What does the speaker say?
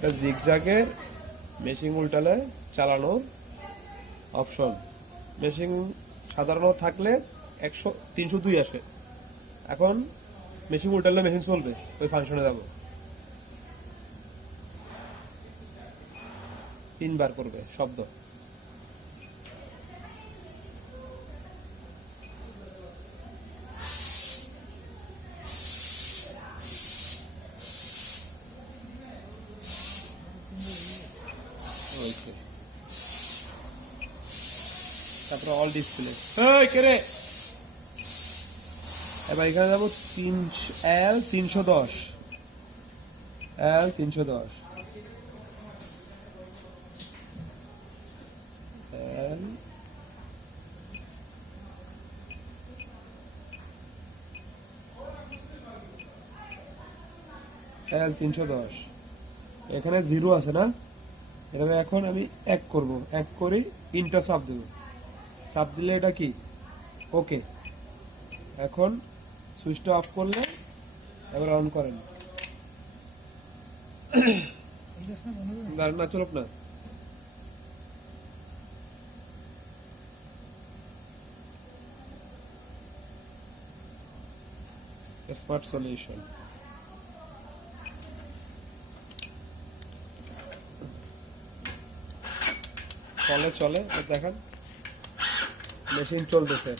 এটা জিগজ্যাগের মেশিন উল্টালে চালানোর option. Machine সাধারণত থাকলে 302 আসে। এখন মেশিন উল্টালে মেশিন চলবে, ওই ফাংশনে যাব। 3 বার করবে শব্দ। তারপরে অল ডিসপ্লে। এই কে রে? এবার এখানে যাবো L310, L310, L310। এখানে 0 আছে না? এভাবে এখন আমি 1 করব, 1 করে ইন্টার চাপ দেব। চাপ দিলে এটা কি ওকে। এখন সুইচটা অফ করলে এবার অন করেন। না চলুক না। Smart solution. চলে দেখান, মেশিন চলতেছে।